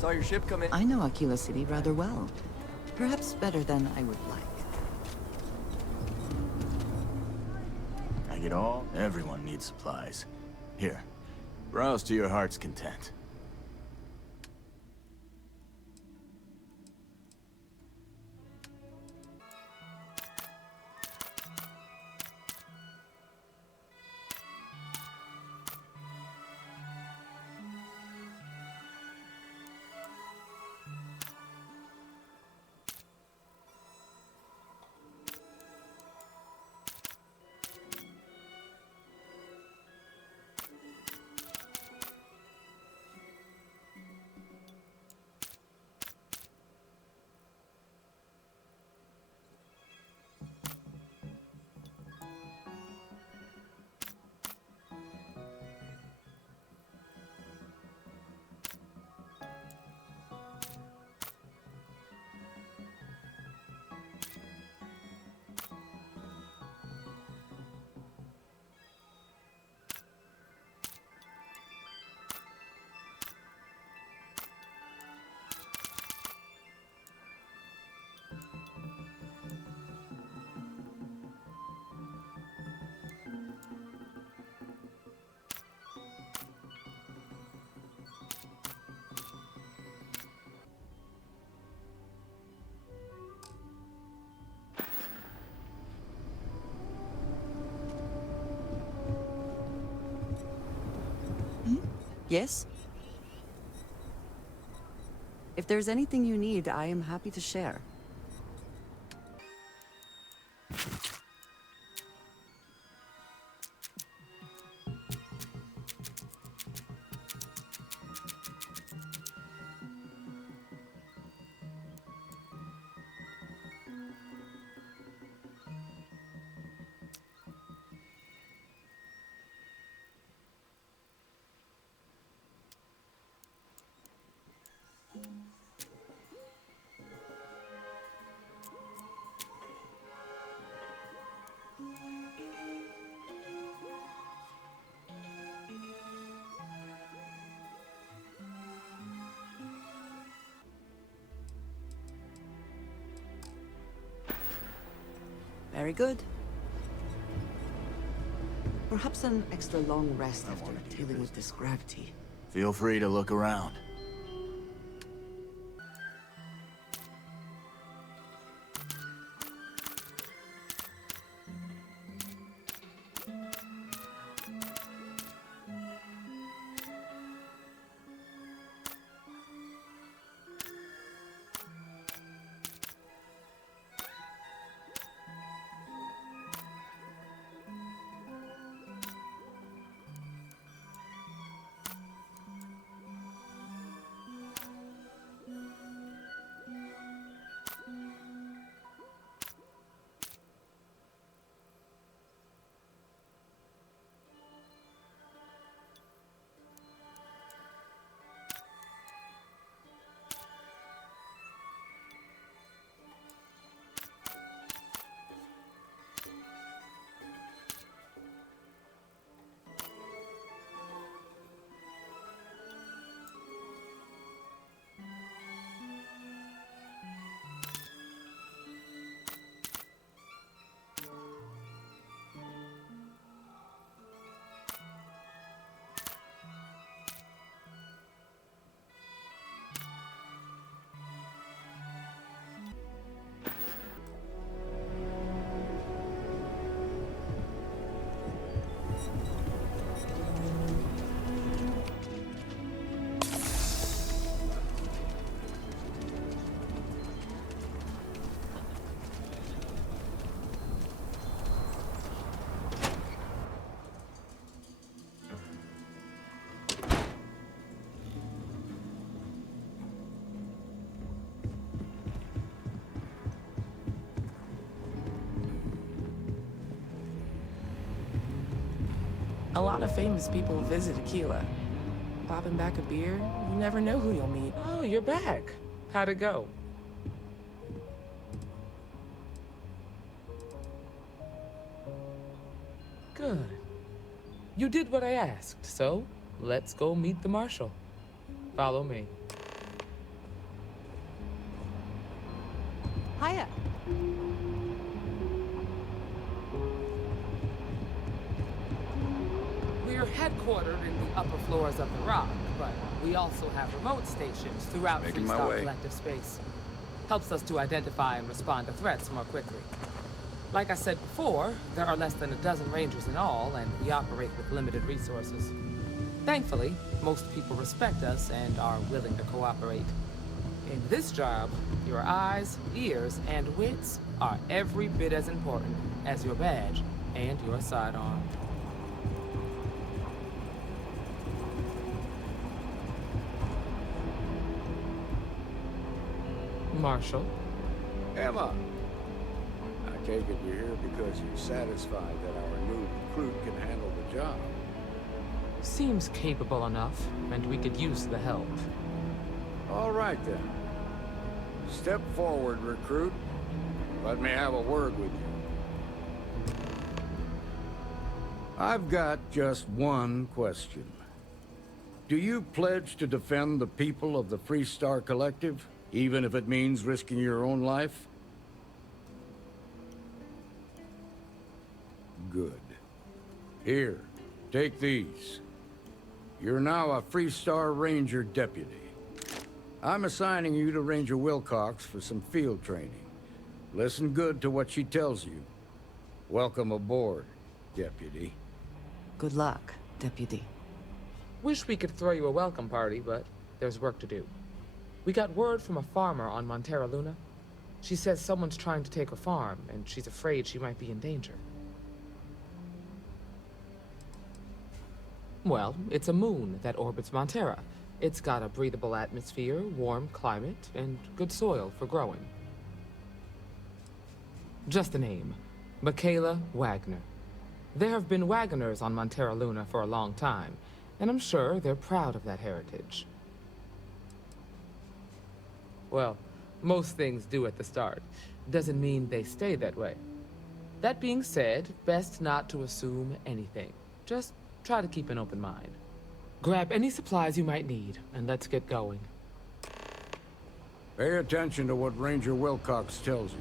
Saw your ship come in. I know Aquila City rather well. Perhaps better than I would like. I get all? Everyone needs supplies. Here, browse to your heart's content. Yes? If there's anything you need, I am happy to share. Very good. Perhaps an extra long rest after dealing with this gravity. Feel free to look around. A lot of famous people visit Aquila. Popping back a beer, you never know who you'll meet. Oh, you're back. How'd it go? Good. You did what I asked, so let's go meet the Marshal. Follow me. headquartered in the upper floors of the Rock, but we also have remote stations throughout Making my Freestar way. Collective space. Helps us to identify and respond to threats more quickly. Like I said before, there are less than a dozen Rangers in all, and we operate with limited resources. Thankfully, most people respect us and are willing to cooperate. In this job, your eyes, ears, and wits are every bit as important as your badge and your sidearm. Marshal? Emma! I take it you're here because you're satisfied that our new recruit can handle the job. Seems capable enough, and we could use the help. All right, then. Step forward, recruit. Let me have a word with you. I've got just one question. Do you pledge to defend the people of the Freestar Collective, even if it means risking your own life? Good. Here, take these. You're now a Freestar Ranger deputy. I'm assigning you to Ranger Wilcox for some field training. Listen good to what she tells you. Welcome aboard, deputy. Good luck, Deputy. Wish we could throw you a welcome party, but there's work to do. We got word from a farmer on Montara Luna. She says someone's trying to take her farm, and she's afraid she might be in danger. Well, it's a moon that orbits Montara. It's got a breathable atmosphere, warm climate, and good soil for growing. Just a name. Michaela Waggoner. There have been Waggoners on Montara Luna for a long time, and I'm sure they're proud of that heritage. Well, most things do at the start. Doesn't mean they stay that way. That being said, best not to assume anything. Just try to keep an open mind. Grab any supplies you might need, and let's get going. Pay attention to what Ranger Wilcox tells you.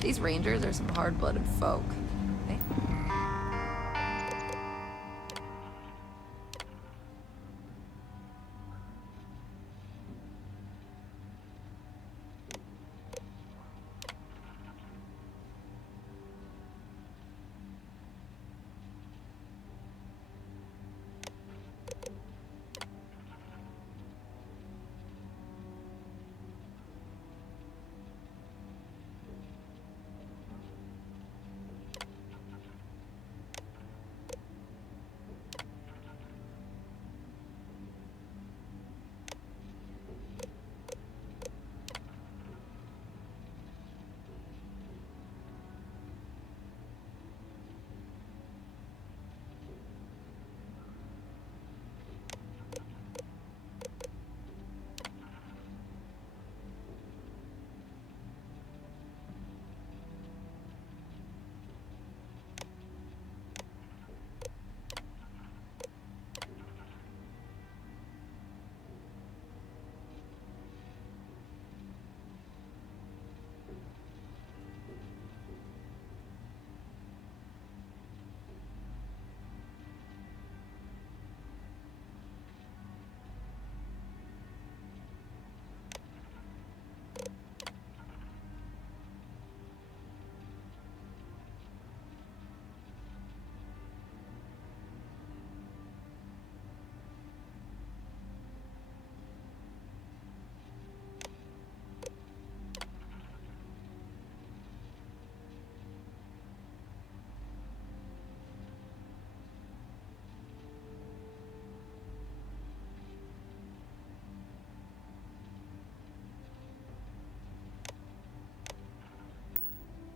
These Rangers are some hard-blooded folk.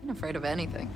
I'm afraid of anything.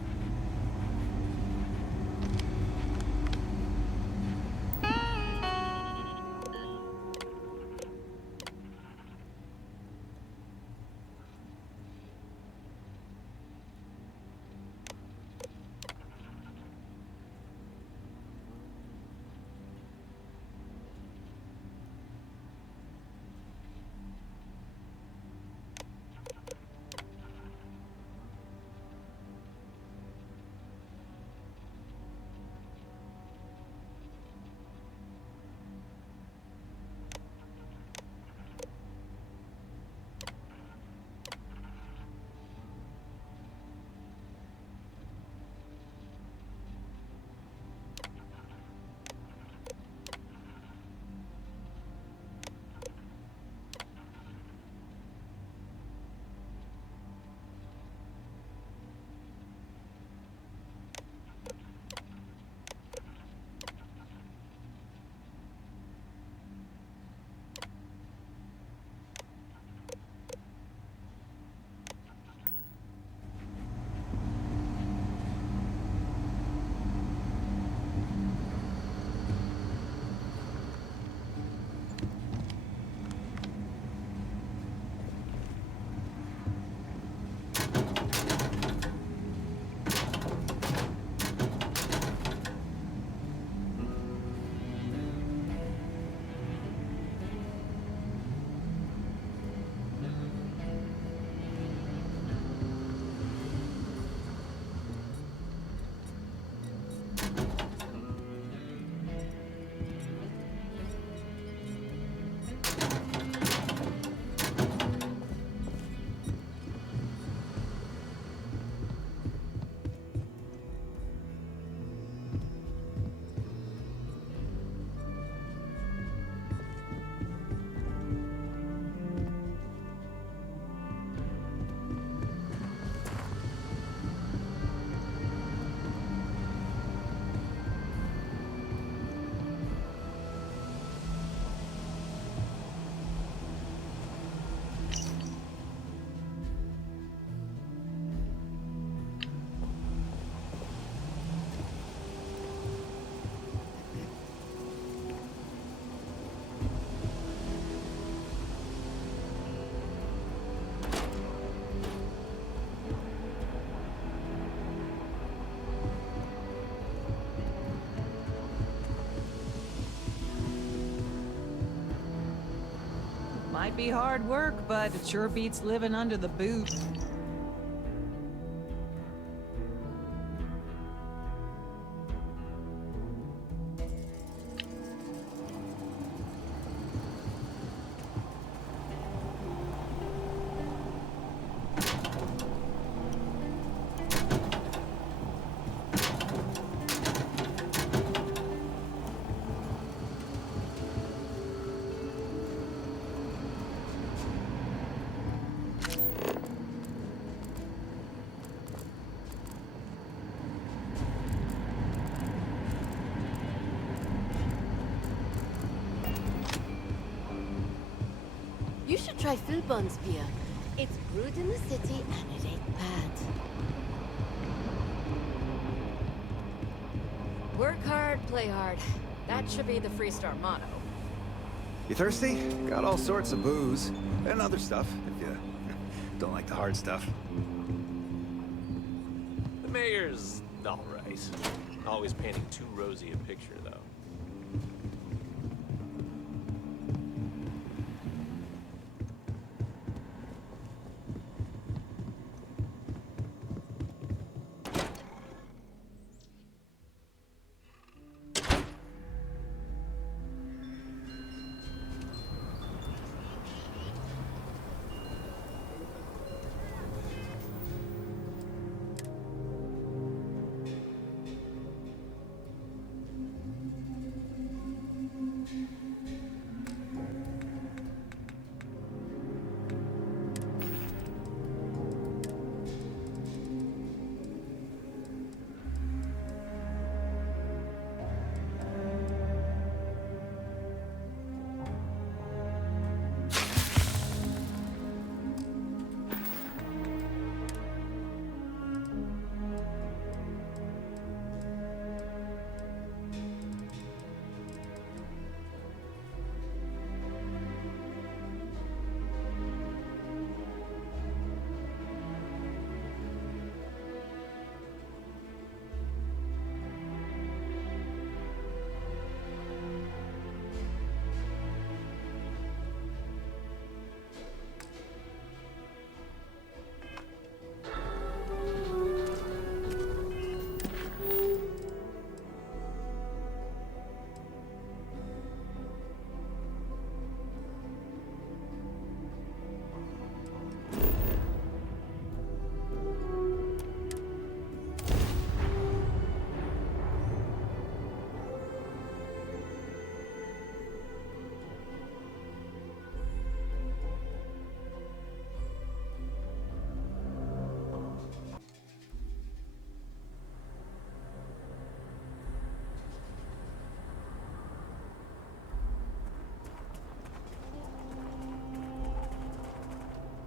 Might be hard work, but it sure beats living under the boot. You should try Philbon's beer. It's brewed in the city and it ain't bad. Work hard, play hard. That should be the Freestar motto. You thirsty? Got all sorts of booze. And other stuff, if you don't like the hard stuff. The mayor's alright. Always painting too rosy a picture, though.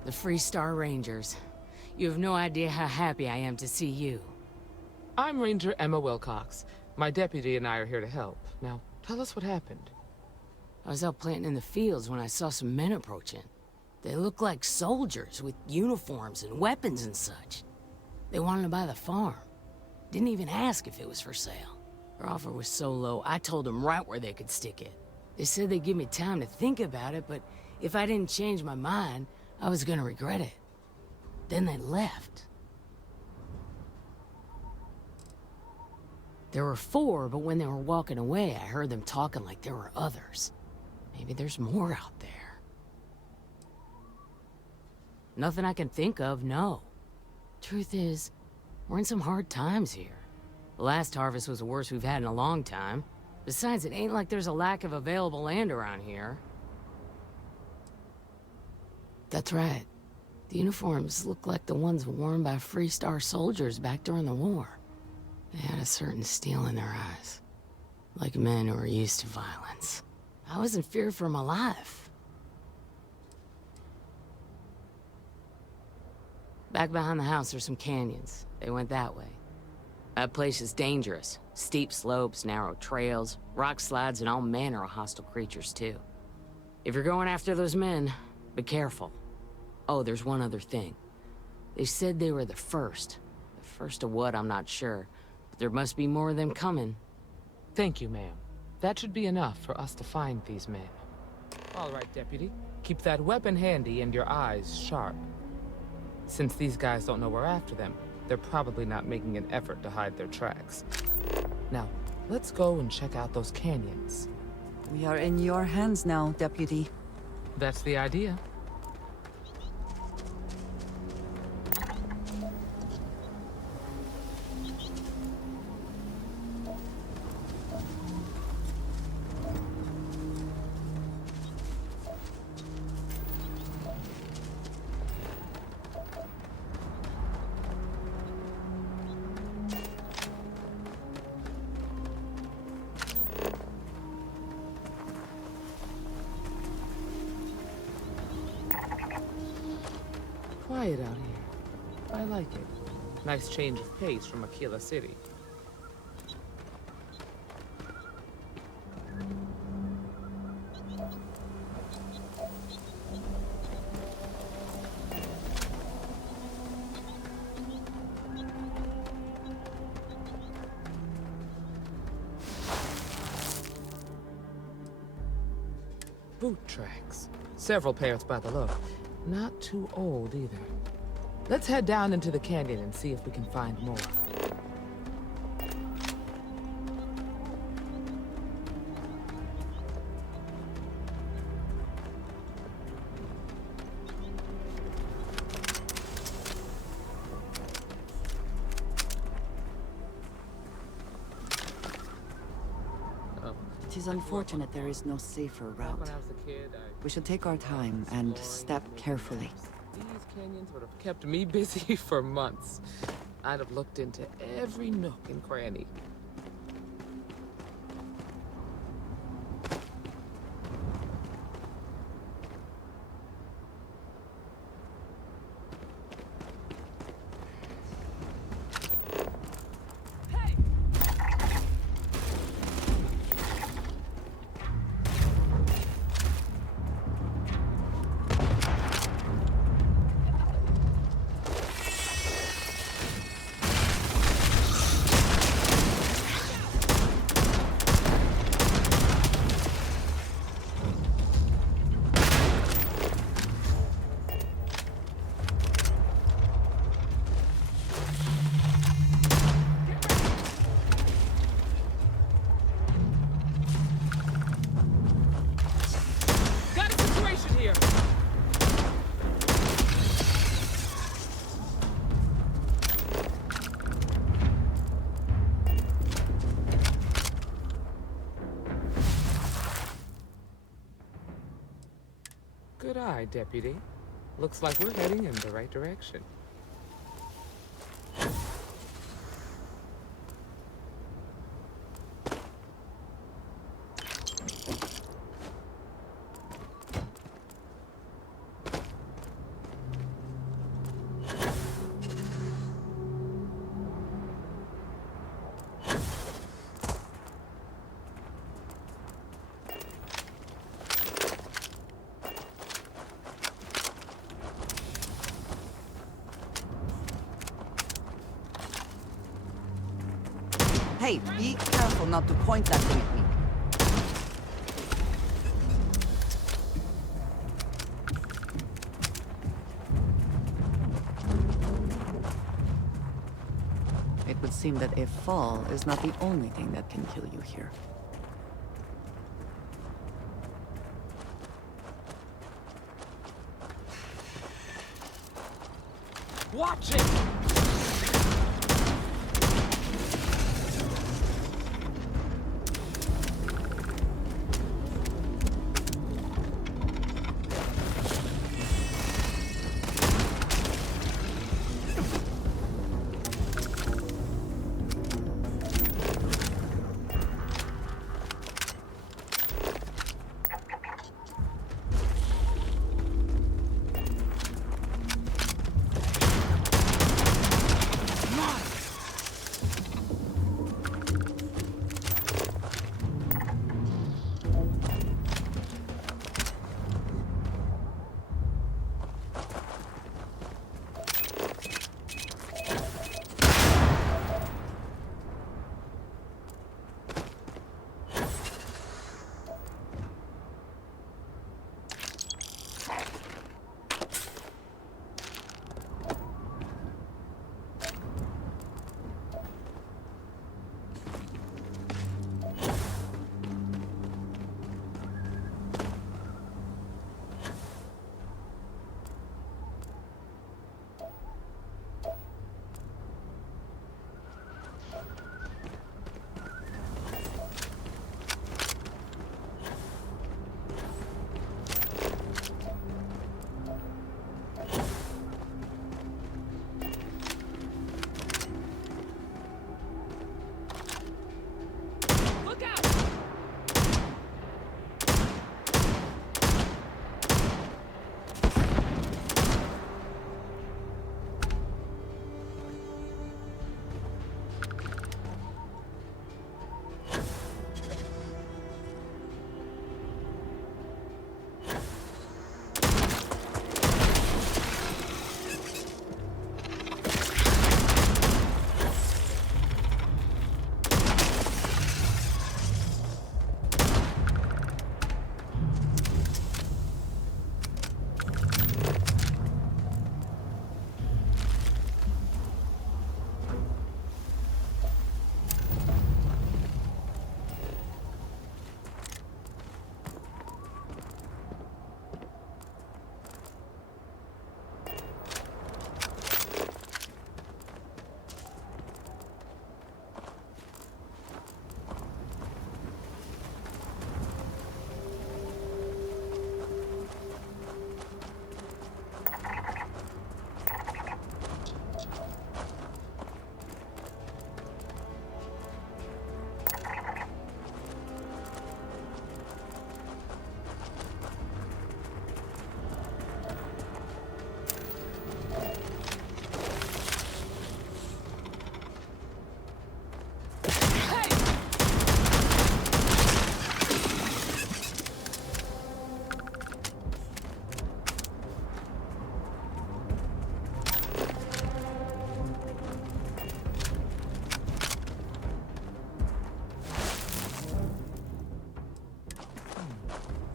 The Freestar Rangers. You have no idea how happy I am to see you. I'm Ranger Emma Wilcox. My deputy and I are here to help. Now, tell us what happened. I was out planting in the fields when I saw some men approaching. They looked like soldiers with uniforms and weapons and such. They wanted to buy the farm. Didn't even ask if it was for sale. Their offer was so low, I told them right where they could stick it. They said they'd give me time to think about it, but if I didn't change my mind, I was gonna regret it. Then they left. There were 4, but when they were walking away, I heard them talking like there were others. Maybe there's more out there. Nothing I can think of, no. Truth is, we're in some hard times here. The last harvest was the worst we've had in a long time. Besides, it ain't like there's a lack of available land around here. That's right. The uniforms look like the ones worn by Freestar soldiers back during the war. They had a certain steel in their eyes. Like men who are used to violence. I was in fear for my life. Back behind the house there's some canyons. They went that way. That place is dangerous. Steep slopes, narrow trails, rock slides, and all manner of hostile creatures, too. If you're going after those men, be careful. Oh, there's one other thing. They said they were the first. The first of what, I'm not sure. But there must be more of them coming. Thank you, ma'am. That should be enough for us to find these men. All right, Deputy. Keep that weapon handy and your eyes sharp. Since these guys don't know we're after them, they're probably not making an effort to hide their tracks. Now, let's go and check out those canyons. We are in your hands now, Deputy. That's the idea. Quiet out here. I like it. Nice change of pace from Aquila City. Boot tracks. Several pairs by the look. Not too old either. Let's head down into the canyon and see if we can find more. It is unfortunate there is no safer route. When I was a kid, We should take our time and step carefully. these canyons would have kept me busy for months. I'd have looked into every nook and cranny. Good eye, Deputy. Looks like we're heading in the right direction. Hey, be careful not to point that thing at me. It would seem that a fall is not the only thing that can kill you here. Watch it!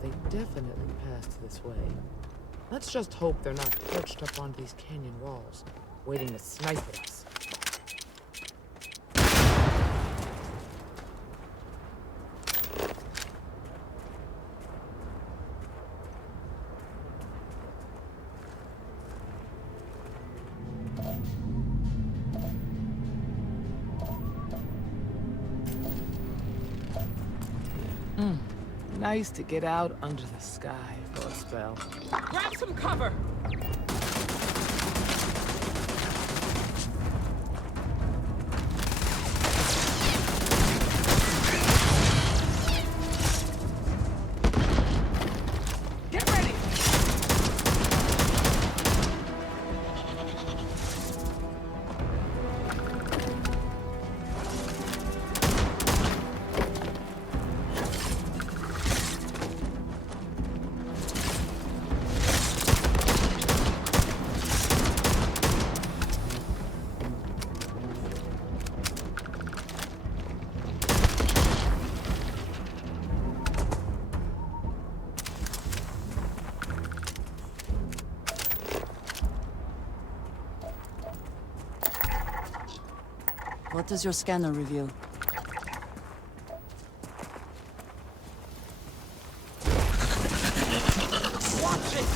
They definitely passed this way. Let's just hope they're not perched up on these canyon walls, waiting to snipe at us. Nice to get out under the sky for a spell. Grab some cover! Get ready! What does your scanner reveal? Watch it!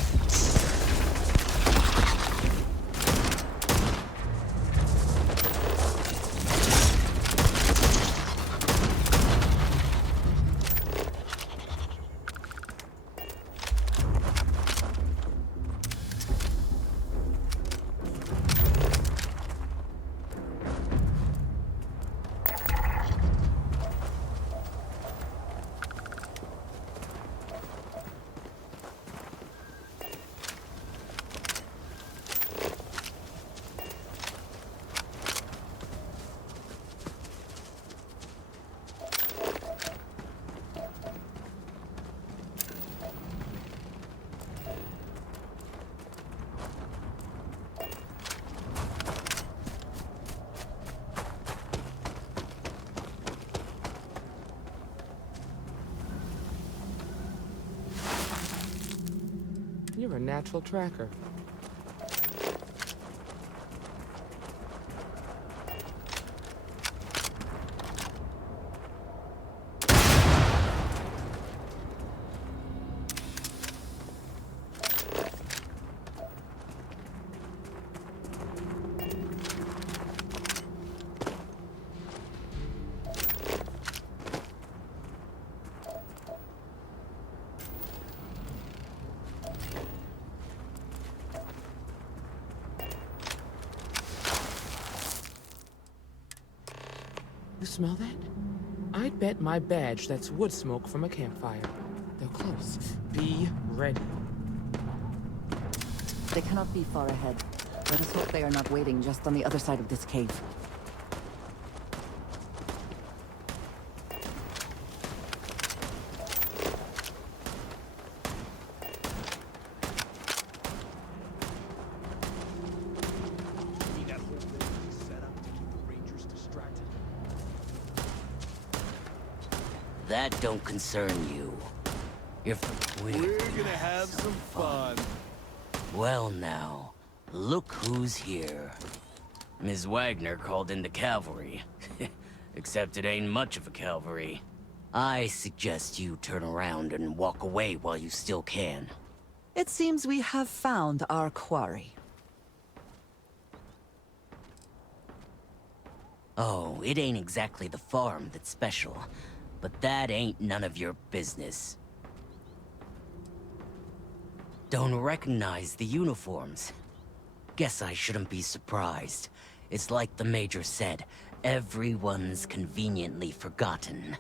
You're a natural tracker. You smell that? I'd bet my badge that's wood smoke from a campfire. They're close. Be ready. They cannot be far ahead. Let us hope they are not waiting just on the other side of this cave. That don't concern you. We're gonna have some fun. Well now, look who's here. Ms. Waggoner called in the cavalry. Except it ain't much of a cavalry. I suggest you turn around and walk away while you still can. It seems we have found our quarry. Oh, it ain't exactly the farm that's special. But that ain't none of your business. Don't recognize the uniforms. Guess I shouldn't be surprised. It's like the Major said, everyone's conveniently forgotten.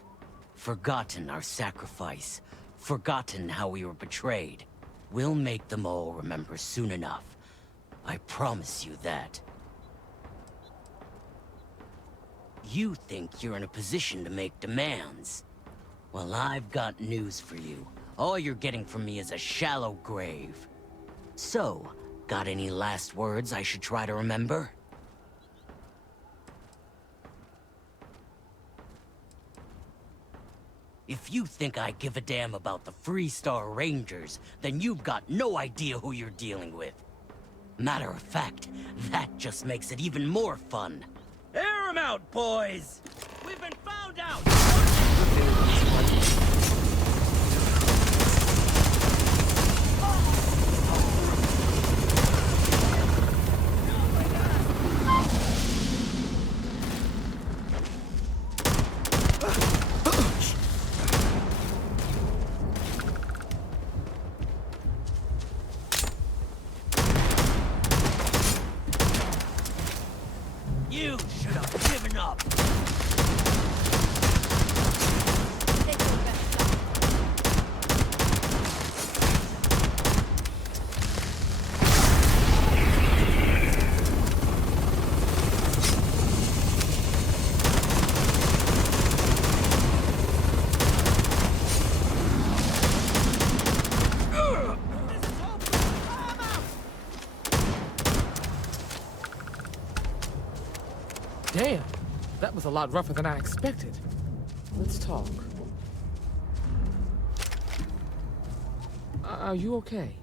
Forgotten our sacrifice. Forgotten how we were betrayed. We'll make them all remember soon enough. I promise you that. You think you're in a position to make demands. Well, I've got news for you. All you're getting from me is a shallow grave. So, got any last words I should try to remember? If you think I give a damn about the Freestar Rangers, then you've got no idea who you're dealing with. Matter of fact, that just makes it even more fun. Air 'em out, boys! We've been found out! You should have given up. Damn, that was a lot rougher than I expected. Let's talk. Are you okay?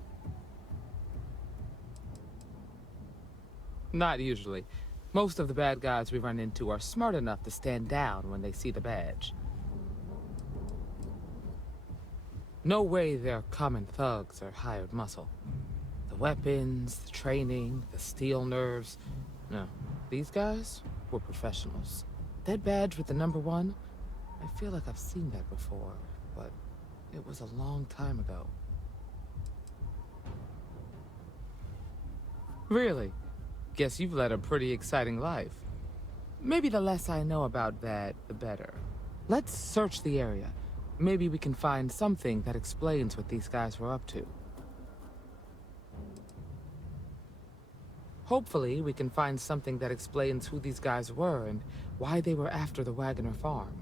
Not usually. Most of the bad guys we run into are smart enough to stand down when they see the badge. No way they're common thugs or hired muscle. The weapons, the training, the steel nerves. No, these guys were professionals. That badge with the #1, I feel like I've seen that before, but it was a long time ago. Really? Guess you've led a pretty exciting life. Maybe the less I know about that, the better. Let's search the area. Maybe we can find something that explains what these guys were up to. Hopefully, we can find something that explains who these guys were and why they were after the Waggoner Farm.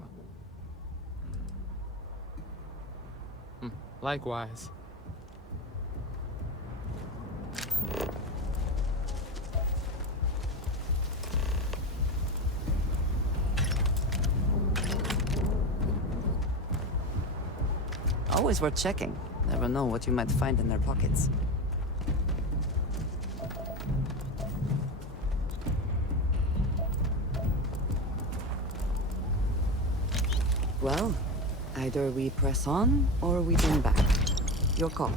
Likewise. Always worth checking. Never know what you might find in their pockets. Well, either we press on or we turn back. Your call.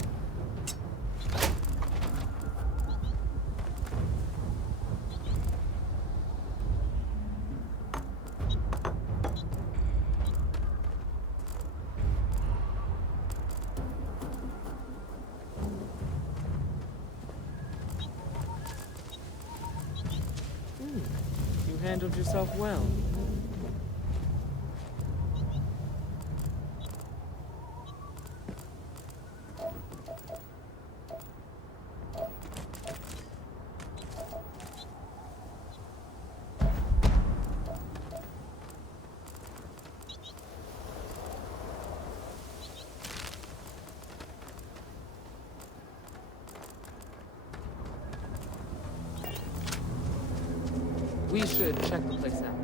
You handled yourself well. We should check the place out.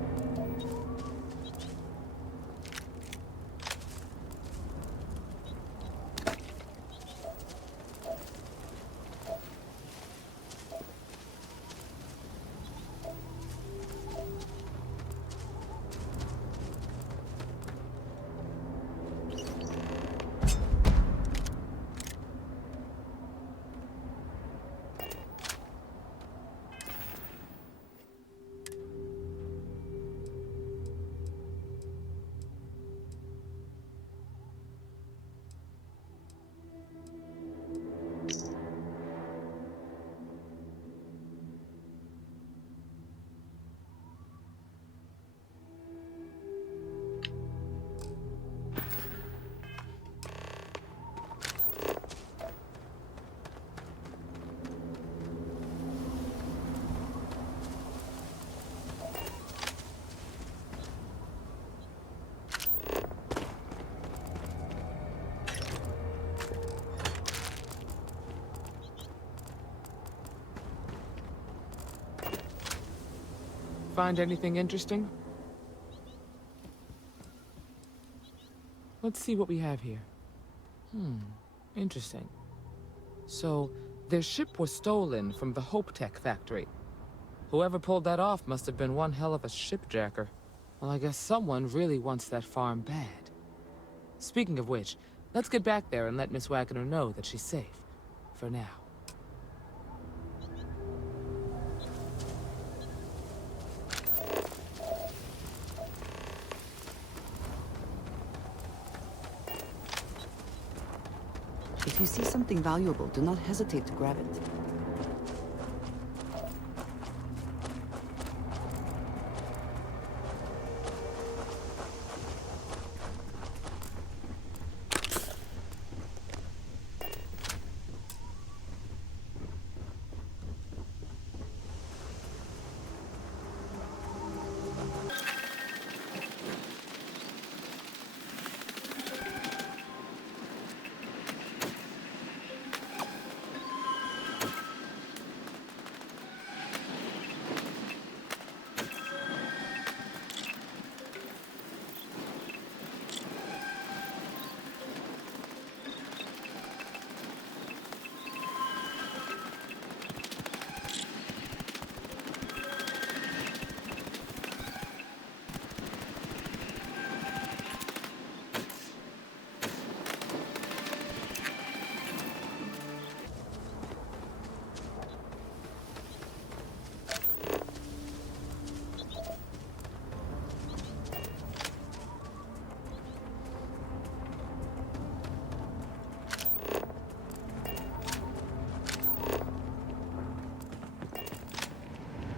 Find anything interesting? Let's see what we have here. Interesting. So, their ship was stolen from the HopeTech factory. Whoever pulled that off must have been one hell of a shipjacker. Well, I guess someone really wants that farm bad. Speaking of which, let's get back there and let Miss Waggoner know that she's safe. For now. If you see something valuable, do not hesitate to grab it.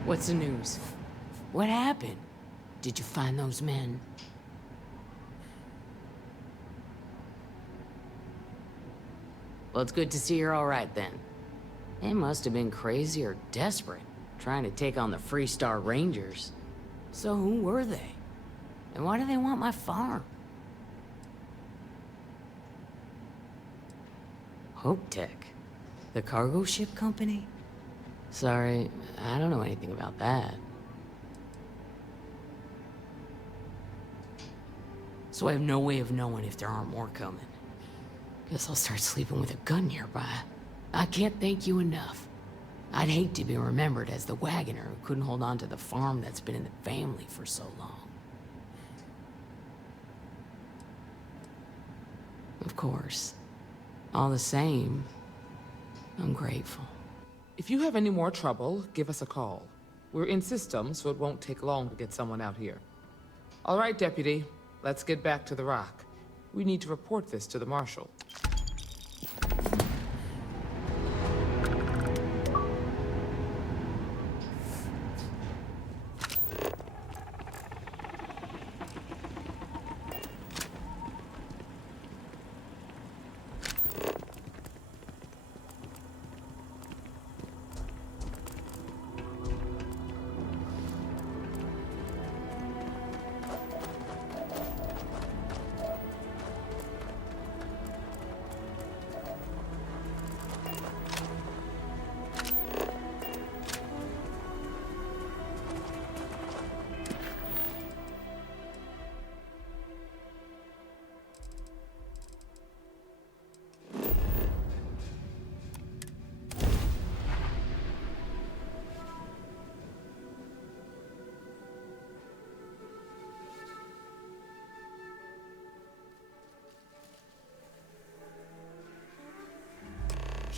What's the news? What happened? Did you find those men? Well, it's good to see you're all right then. They must have been crazy or desperate, trying to take on the Freestar Rangers. So who were they? And why do they want my farm? HopeTech? The cargo ship company? Sorry, I don't know anything about that. So I have no way of knowing if there aren't more coming. Guess I'll start sleeping with a gun nearby. I can't thank you enough. I'd hate to be remembered as the Waggoner who couldn't hold on to the farm that's been in the family for so long. Of course. All the same, I'm grateful. If you have any more trouble, give us a call. We're in system, so it won't take long to get someone out here. All right, Deputy. Let's get back to the rock. We need to report this to the Marshal.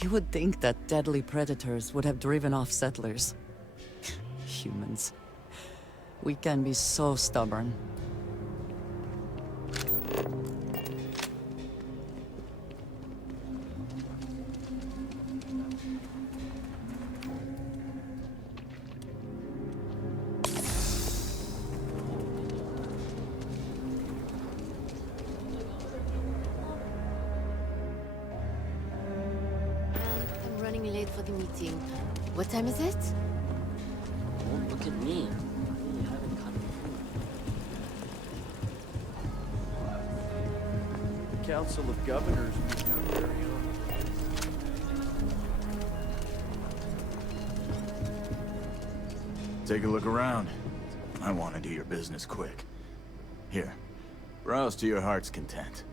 You would think that deadly predators would have driven off settlers. Humans. We can be so stubborn. Late for the meeting. What time is it? Oh, look at me. The Council of Governors meet now very on. Take a look around. I want to do your business quick. Here, browse to your heart's content.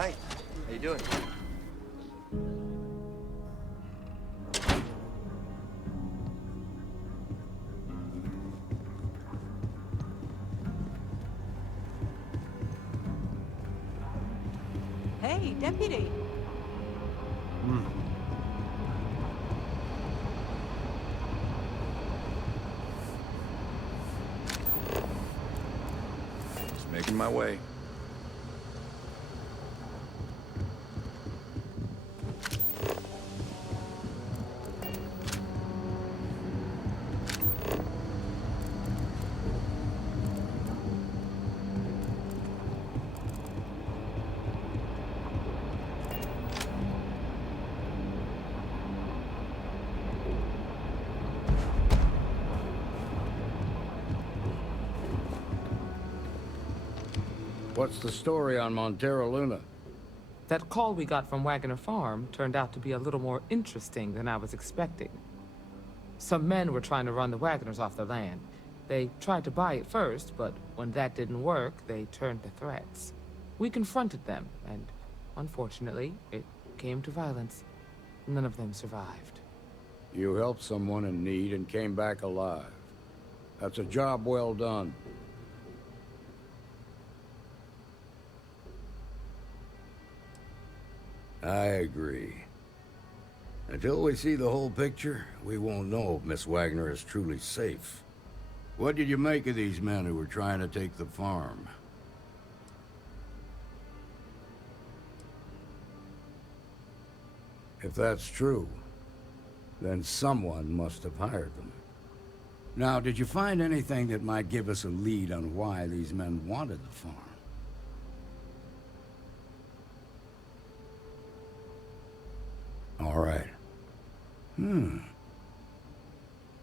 Hi. How you doing? Hey, deputy. Just making my way. What's the story on Montara Luna? That call we got from Waggoner Farm turned out to be a little more interesting than I was expecting. Some men were trying to run the Waggoners off their land. They tried to buy it first, but when that didn't work, they turned to threats. We confronted them, and unfortunately, it came to violence. None of them survived. You helped someone in need and came back alive. That's a job well done. I agree. Until we see the whole picture, we won't know if Miss Waggoner is truly safe. What did you make of these men who were trying to take the farm? If that's true, then someone must have hired them. Now, did you find anything that might give us a lead on why these men wanted the farm? All right.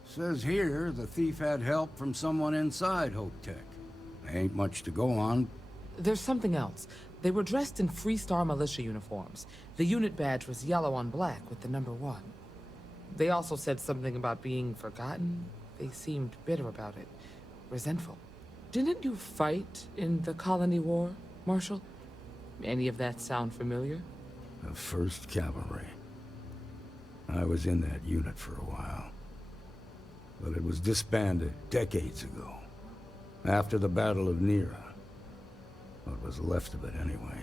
Says here the thief had help from someone inside HopeTech. Ain't much to go on. There's something else. They were dressed in Freestar militia uniforms. The unit badge was yellow on black with the number 1. They also said something about being forgotten. They seemed bitter about it, resentful. Didn't you fight in the Colony War, Marshal? Any of that sound familiar? The 1st Cavalry. I was in that unit for a while. But it was disbanded decades ago. After the Battle of Nia. What was left of it, anyway.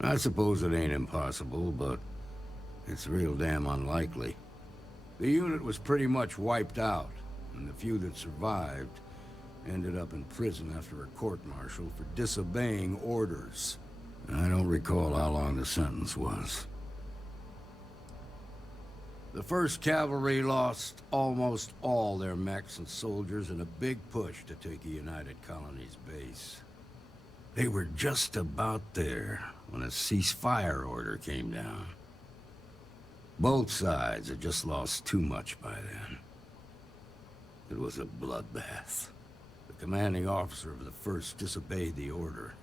I suppose it ain't impossible, but it's real damn unlikely. The unit was pretty much wiped out, and the few that survived ended up in prison after a court-martial for disobeying orders. I don't recall how long the sentence was. The 1st Cavalry lost almost all their mechs and soldiers in a big push to take a United Colonies base. They were just about there when a ceasefire order came down. Both sides had just lost too much by then. It was a bloodbath. The commanding officer of the 1st disobeyed the order.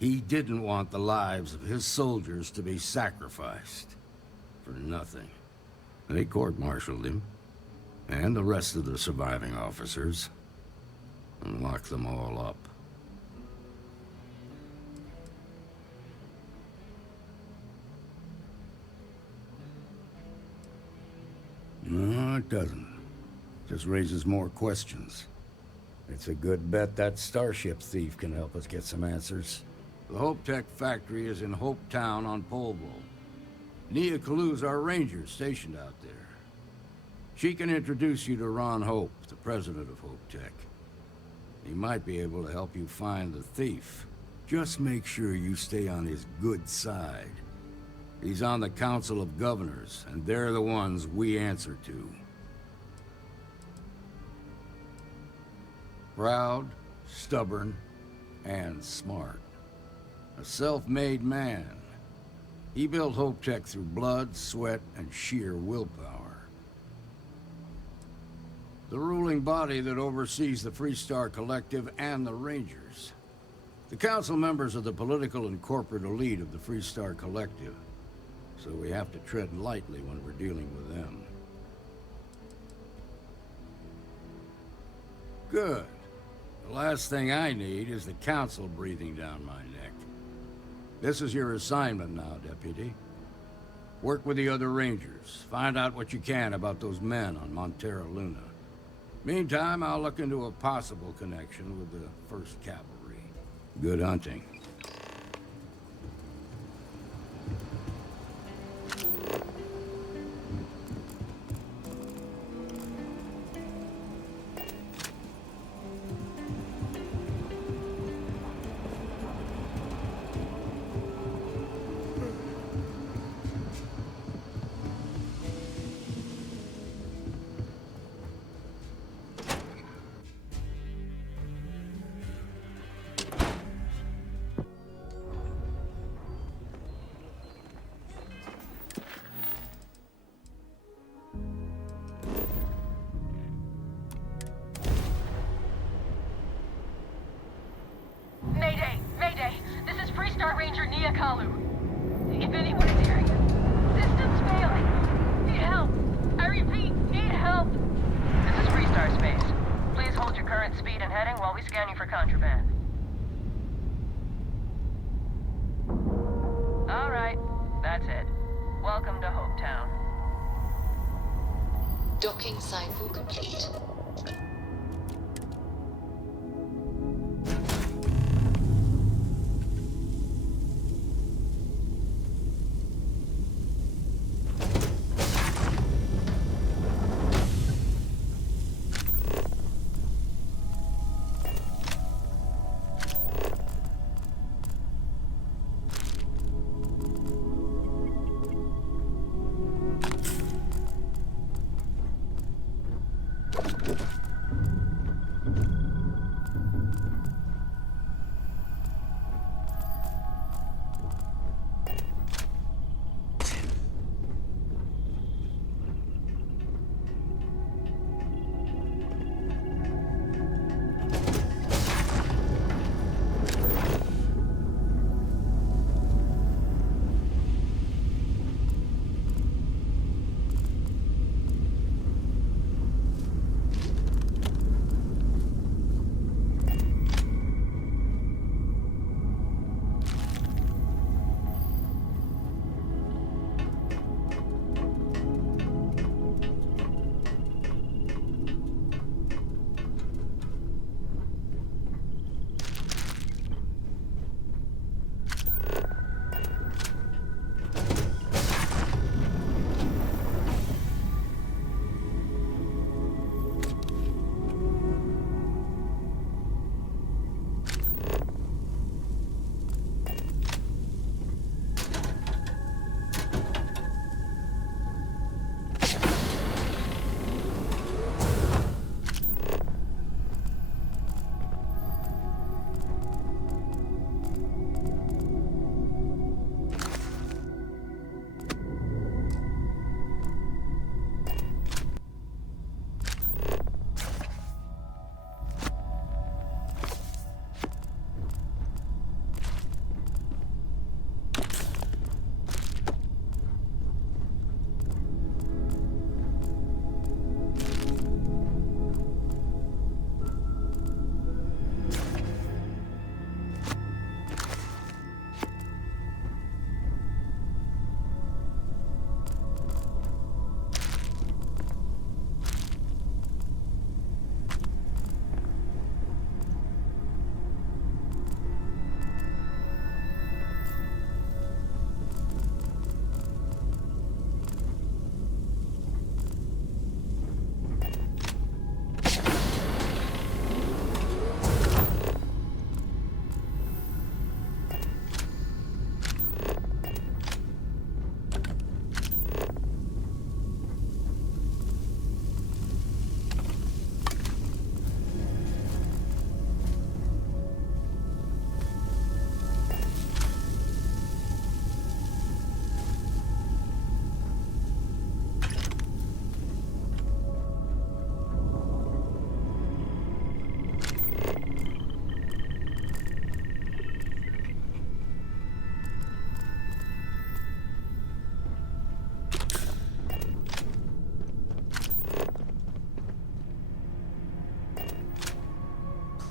He didn't want the lives of his soldiers to be sacrificed for nothing. They court-martialed him, and the rest of the surviving officers, and locked them all up. No, it doesn't. Just raises more questions. It's a good bet that starship thief can help us get some answers. The HopeTech factory is in Hope Town on Polvo. Nia Kalu's our ranger stationed out there. She can introduce you to Ron Hope, the president of HopeTech. He might be able to help you find the thief. Just make sure you stay on his good side. He's on the Council of Governors, and they're the ones we answer to. Proud, stubborn, and smart. A self-made man. He built HopeTech through blood, sweat, and sheer willpower. The ruling body that oversees the Freestar Collective and the Rangers. The council members are the political and corporate elite of the Freestar Collective, so we have to tread lightly when we're dealing with them. Good. The last thing I need is the council breathing down my neck. This is your assignment now, Deputy. Work with the other Rangers. Find out what you can about those men on Montara Luna. Meantime, I'll look into a possible connection with the 1st Cavalry. Good hunting. Mayday! Mayday! This is Freestar Ranger Nia Kalu. If anyone is hearing us, system's failing. Need help. I repeat, need help. This is Freestar Space. Please hold your current speed and heading while we scan you for contraband. All right, that's it. Welcome to Hopetown. Docking cycle complete.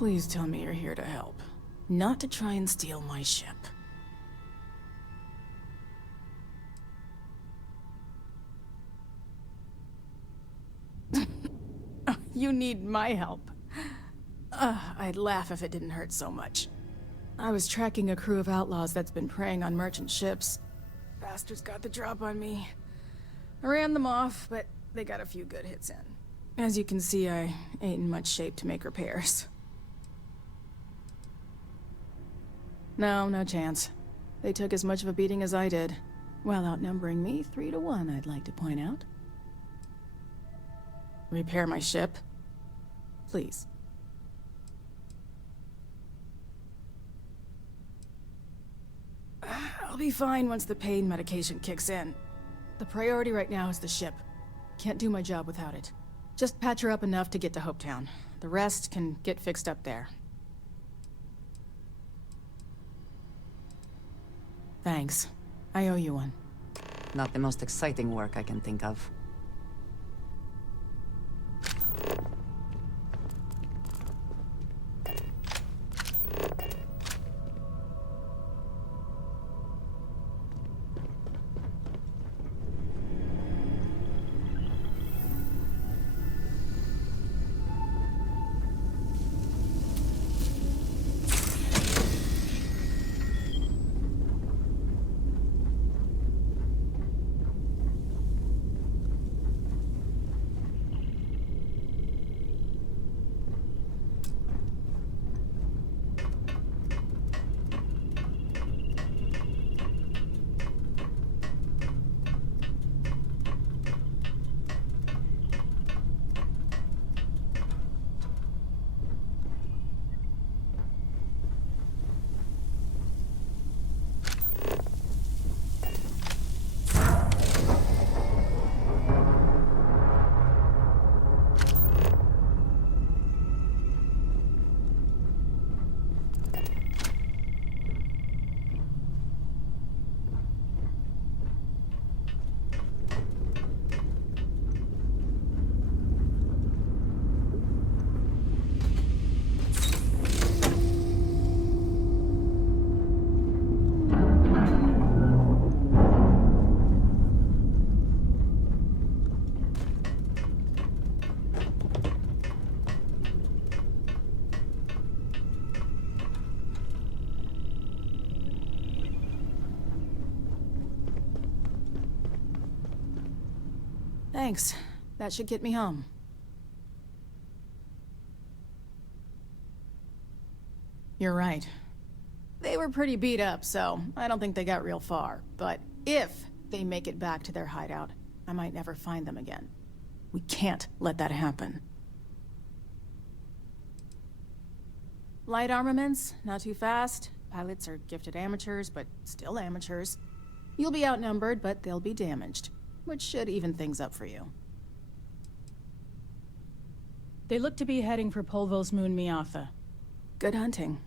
Please tell me you're here to help, not to try and steal my ship. You need my help. I'd laugh if it didn't hurt so much. I was tracking a crew of outlaws that's been preying on merchant ships. Bastards got the drop on me. I ran them off, but they got a few good hits in. As you can see, I ain't in much shape to make repairs. No chance. They took as much of a beating as I did, while outnumbering me 3-1, I'd like to point out. Repair my ship? Please. I'll be fine once the pain medication kicks in. The priority right now is the ship. Can't do my job without it. Just patch her up enough to get to Hopetown. The rest can get fixed up there. Thanks. I owe you one. Not the most exciting work I can think of. Thanks. That should get me home. You're right. They were pretty beat up, so I don't think they got real far. But if they make it back to their hideout, I might never find them again. We can't let that happen. Light armaments, not too fast. Pilots are gifted amateurs, but still amateurs. You'll be outnumbered, but they'll be damaged, which should even things up for you. They look to be heading for Polvo's moon Miatha. Good hunting.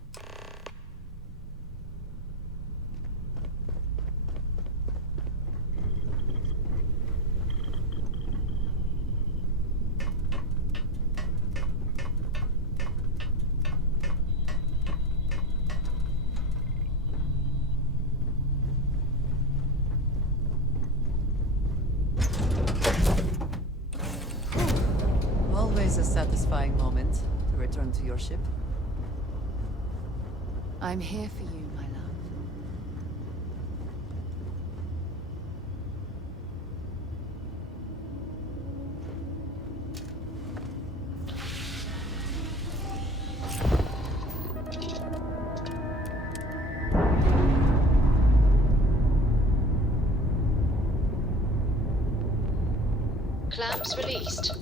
Always a satisfying moment to return to your ship. I'm here for you, my love. Clamps released.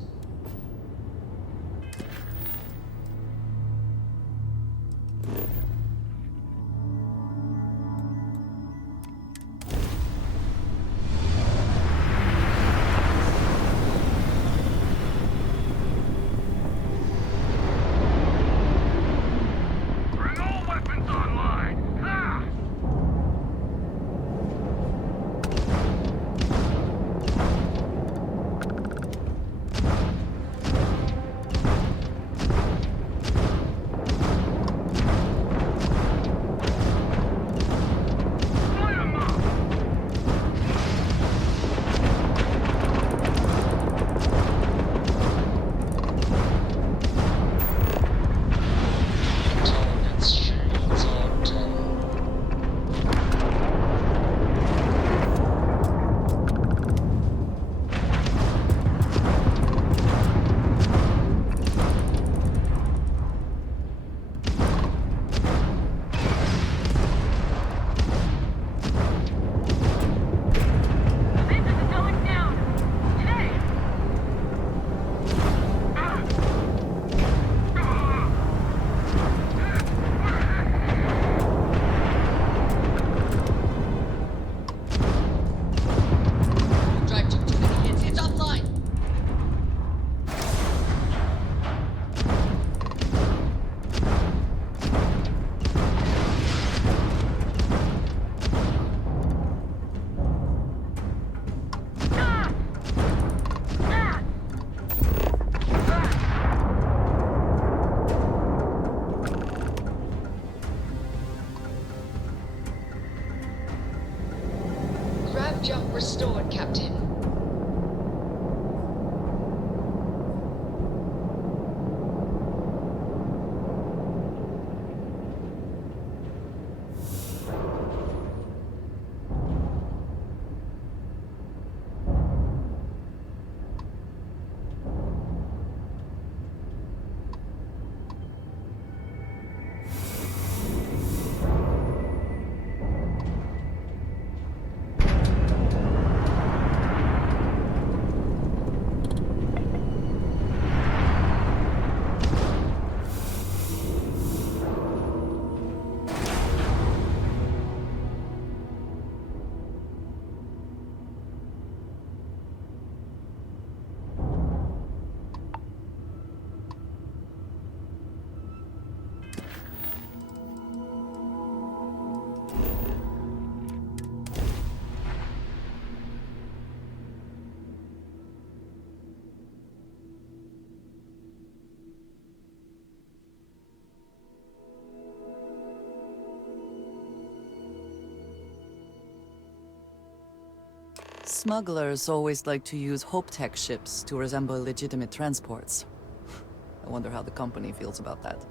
Smugglers always like to use HopeTech ships to resemble legitimate transports. I wonder how the company feels about that.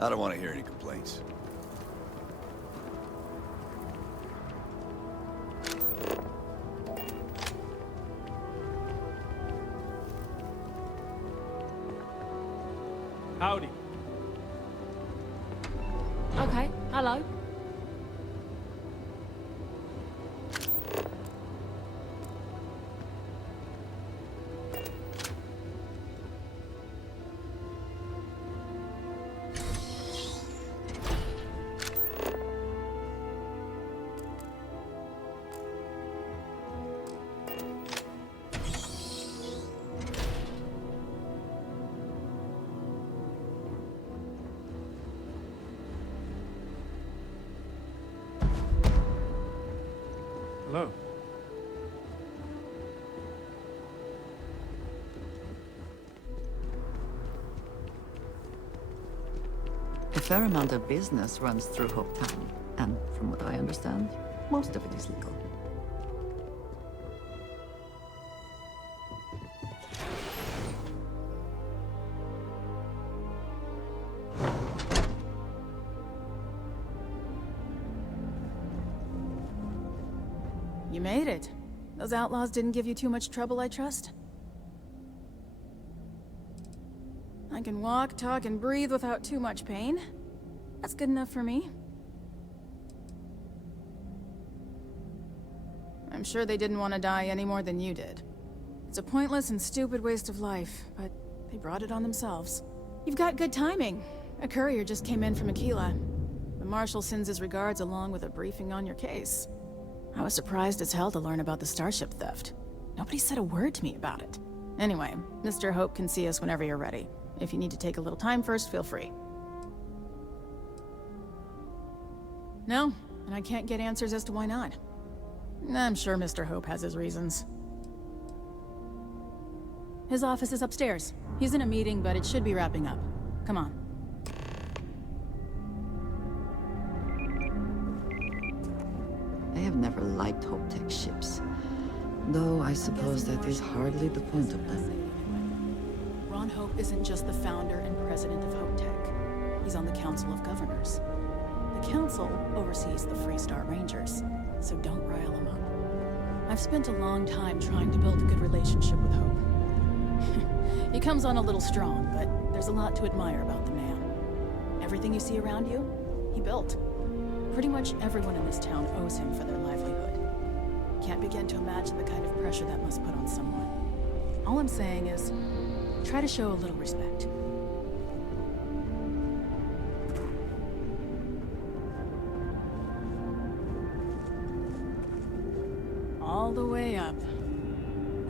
I don't want to hear any complaints. Howdy. Okay, hello. Hello. A fair amount of business runs through Hopetown, and from what I understand, most of it is legal. You made it. Those outlaws didn't give you too much trouble, I trust? I can walk, talk, and breathe without too much pain. That's good enough for me. I'm sure they didn't want to die any more than you did. It's a pointless and stupid waste of life, but they brought it on themselves. You've got good timing. A courier just came in from Aquila. The Marshal sends his regards along with a briefing on your case. I was surprised as hell to learn about the starship theft. Nobody said a word to me about it. Anyway, Mr. Hope can see us whenever you're ready. If you need to take a little time first, feel free. No, and I can't get answers as to why not. I'm sure Mr. Hope has his reasons. His office is upstairs. He's in a meeting, but it should be wrapping up. Come on. I have never liked HopeTech ships, though I suppose that is hardly the point of them. Ron Hope isn't just the founder and president of HopeTech. He's on the Council of Governors. The Council oversees the Freestar Rangers, so don't rile him up. I've spent a long time trying to build a good relationship with Hope. He comes on a little strong, but there's a lot to admire about the man. Everything you see around you, he built. Pretty much everyone in this town owes him for their livelihood. Can't begin to imagine the kind of pressure that must put on someone. All I'm saying is, try to show a little respect. All the way up.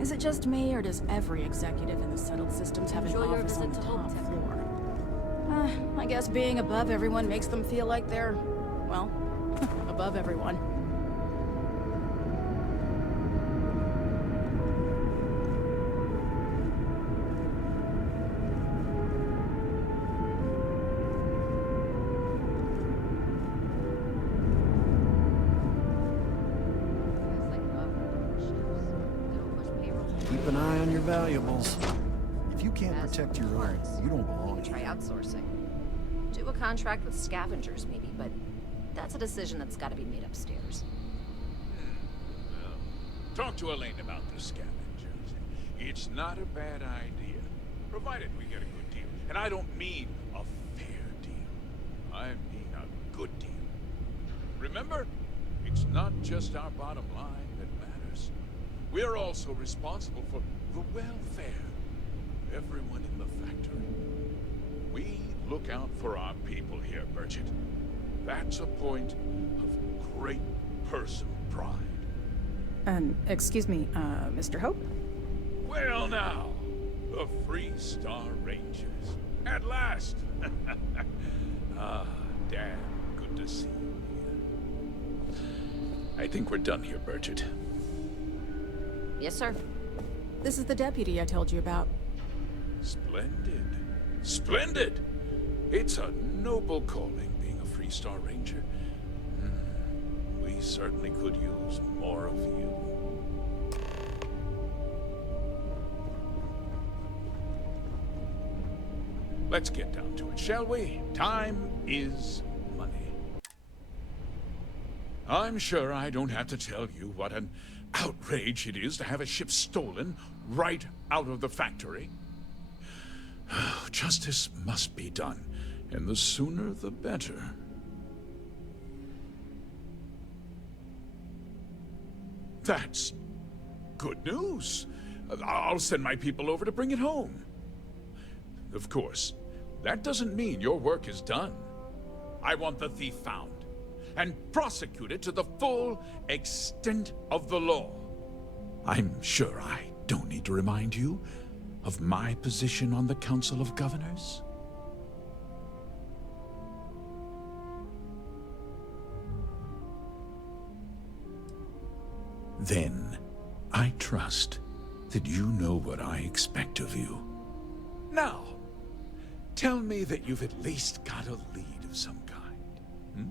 Is it just me, or does every executive in the settled systems have an office on the top floor? I guess being above everyone makes them feel like they're, well, above everyone. Keep an eye on your valuables. If you can't protect your own, you don't belong Try here. outsourcing. Do a contract with scavengers, maybe, but that's a decision that's got to be made upstairs. Talk to Elaine about the scavengers. It's not a bad idea, provided we get a good deal. And I don't mean a fair deal. I mean a good deal. Remember, it's not just our bottom line that matters. We're also responsible for the welfare of everyone in the factory. We look out for our people here, Bridget. That's a point of great personal pride. Excuse me, Mr. Hope? Well now, the Free Star Rangers. At last! Ah, damn good to see you here. I think we're done here, Bridget. Yes, sir. This is the deputy I told you about. Splendid. Splendid! It's a noble calling, being a Free Star Ranger. We certainly could use more of you. Let's get down to it, shall we? Time is money. I'm sure I don't have to tell you what an outrage it is to have a ship stolen right out of the factory. Justice must be done, and the sooner the better. That's good news. I'll send my people over to bring it home. Of course, that doesn't mean your work is done. I want the thief found and prosecuted to the full extent of the law. I'm sure I don't need to remind you of my position on the Council of Governors. Then, I trust that you know what I expect of you. Now, tell me that you've at least got a lead of some kind. Hmm?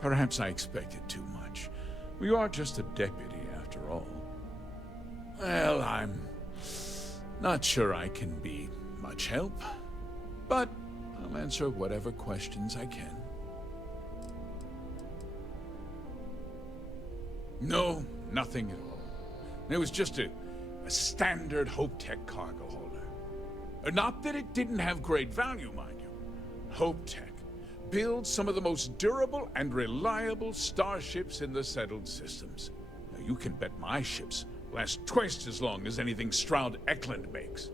Perhaps I expected too much. You are just a deputy, after all. Well, I'm not sure I can be much help, but I'll answer whatever questions I can. No, nothing at all. It was just a standard HopeTech cargo hauler. Not that it didn't have great value, mind you. HopeTech builds some of the most durable and reliable starships in the settled systems. Now, you can bet my ships last twice as long as anything Stroud Eklund makes.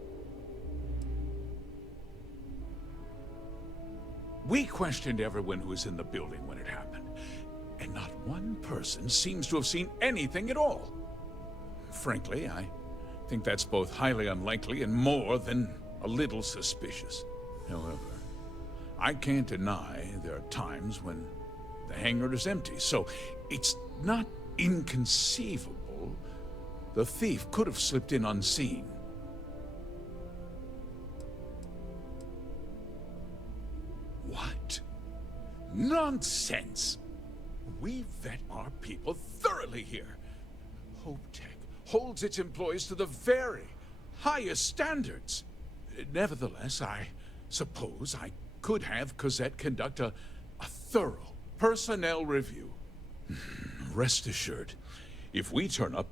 We questioned everyone who was in the building when it happened, and not one person seems to have seen anything at all. Frankly, I think that's both highly unlikely and more than a little suspicious. However, I can't deny there are times when the hangar is empty, so it's not inconceivable the thief could have slipped in unseen. What? Nonsense! We vet our people thoroughly here. HopeTech holds its employees to the very highest standards. Nevertheless, I suppose I could have Cosette conduct a thorough personnel review. Rest assured, if we turn up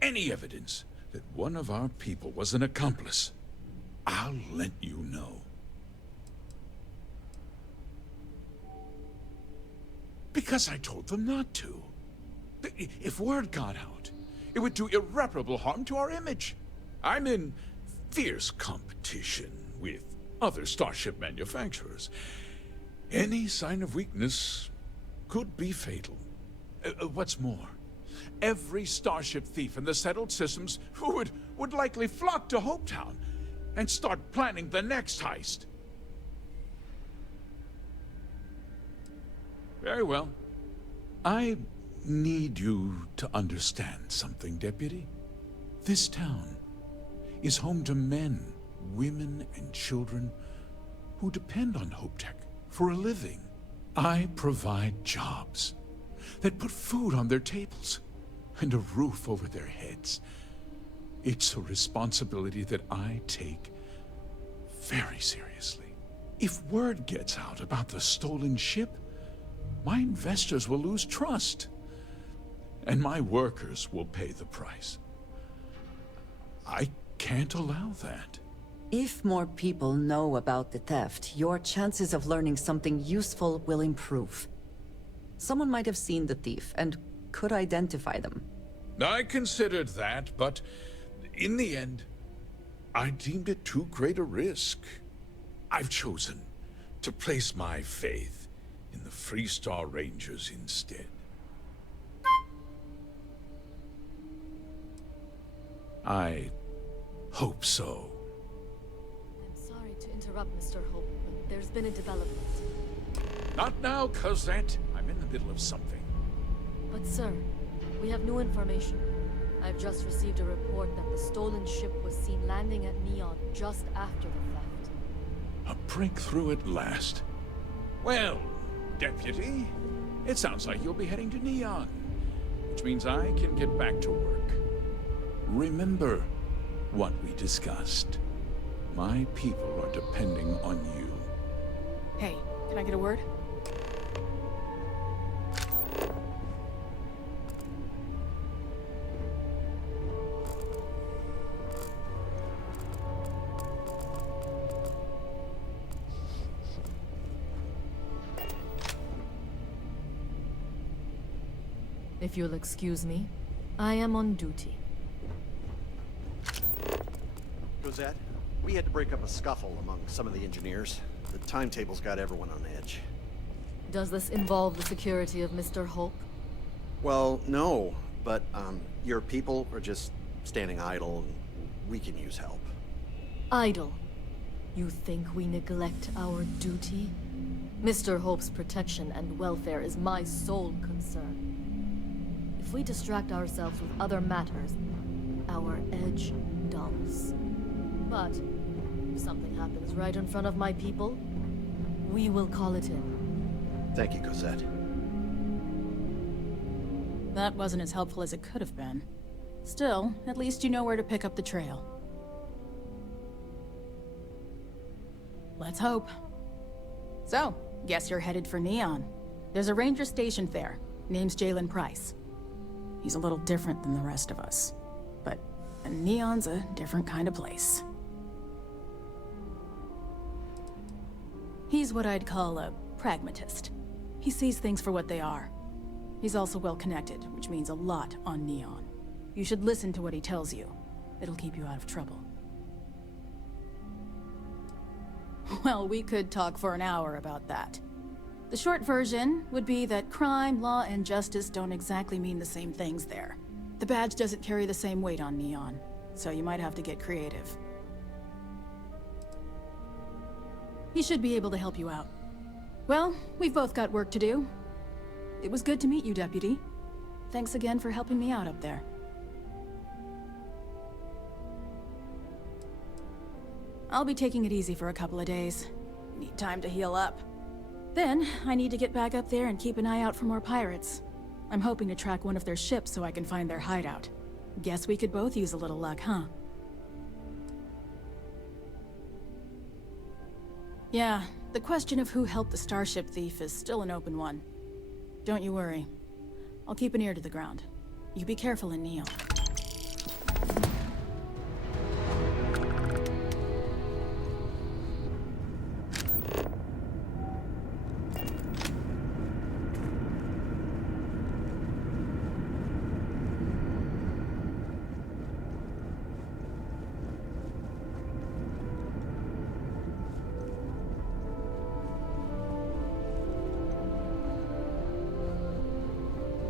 any evidence that one of our people was an accomplice, I'll let you know. Because I told them not to. If word got out, it would do irreparable harm to our image. I'm in fierce competition with other starship manufacturers. Any sign of weakness could be fatal. What's more, every starship thief in the settled systems would likely flock to Hopetown and start planning the next heist. Very well. I need you to understand something, Deputy. This town is home to men, women, and children who depend on HopeTech for a living. I provide jobs that put food on their tables and a roof over their heads. It's a responsibility that I take very seriously. If word gets out about the stolen ship, my investors will lose trust, and my workers will pay the price. I can't allow that. If more people know about the theft, your chances of learning something useful will improve. Someone might have seen the thief and could identify them. I considered that, but in the end, I deemed it too great a risk. I've chosen to place my faith in the Freestar Rangers instead. I hope so. I'm sorry to interrupt, Mr. Hope, but there's been a development. Not now, Cosette. I'm in the middle of something. But sir, we have new information. I've just received a report that the stolen ship was seen landing at Neon just after the theft. A breakthrough at last. Well, Deputy, it sounds like you'll be heading to Neon, which means I can get back to work. Remember what we discussed. My people are depending on you. Hey, can I get a word? If you'll excuse me, I am on duty. Cosette, we had to break up a scuffle among some of the engineers. The timetable's got everyone on edge. Does this involve the security of Mr. Hope? Well, no, but, your people are just standing idle, and we can use help. Idle? You think we neglect our duty? Mr. Hope's protection and welfare is my sole concern. If we distract ourselves with other matters, our edge dulls. But if something happens right in front of my people, we will call it in. Thank you, Cosette. That wasn't as helpful as it could have been. Still, at least you know where to pick up the trail. Let's hope. So, guess you're headed for Neon. There's a ranger stationed there. Name's Jalen Price. He's a little different than the rest of us. But Neon's a different kind of place. He's what I'd call a pragmatist. He sees things for what they are. He's also well connected, which means a lot on Neon. You should listen to what he tells you. It'll keep you out of trouble. Well, we could talk for an hour about that. The short version would be that crime, law, and justice don't exactly mean the same things there. The badge doesn't carry the same weight on Neon, so you might have to get creative. He should be able to help you out. Well, we've both got work to do. It was good to meet you, Deputy. Thanks again for helping me out up there. I'll be taking it easy for a couple of days. Need time to heal up. Then, I need to get back up there and keep an eye out for more pirates. I'm hoping to track one of their ships so I can find their hideout. Guess we could both use a little luck, huh? Yeah, the question of who helped the starship thief is still an open one. Don't you worry. I'll keep an ear to the ground. You be careful in Neon.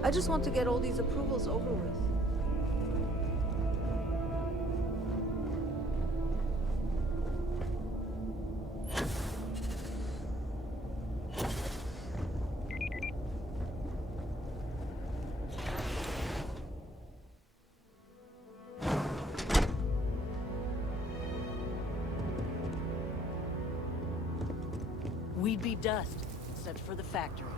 I just want to get all these approvals over with. We'd be dust, except for the factory.